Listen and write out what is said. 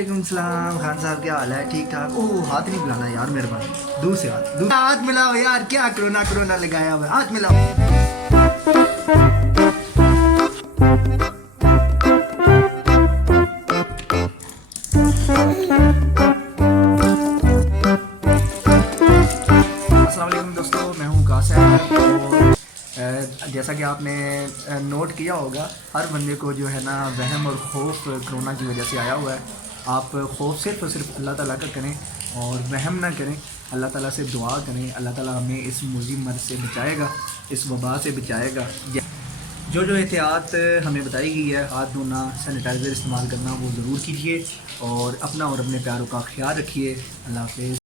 वालेकुम सलाम खान साहब, क्या हाल है? ठीक ठाक। ओह हाथ नहीं बुलाना यार, मेहरबानी। दूर से हाथ मिलाओ यार, क्या कोरोना कोरोना लगाया हुआ है, हाथ मिलाओ। अस्सलाम वालेकुम दोस्तों, मैं हूँ कासिम। और जैसा कि आपने नोट किया होगा, हर बंदे को जो है ना वहम और खौफ कोरोना की वजह से आया हुआ है। आप खौफ सिर्फ और सिर्फ अल्लाह ताला का करें और वहम ना करें। अल्लाह ताला से दुआ करें, अल्लाह ताला हमें इस मुज़ी मर्ज़ से बचाएगा, इस वबा से बचाएगा। जो जो एहतियात हमें बताई गई है, हाथ धोना, सैनिटाइज़र इस्तेमाल करना, वो ज़रूर कीजिए और अपना और अपने प्यारों का ख्याल रखिए। अल्लाह हाफ़िज़।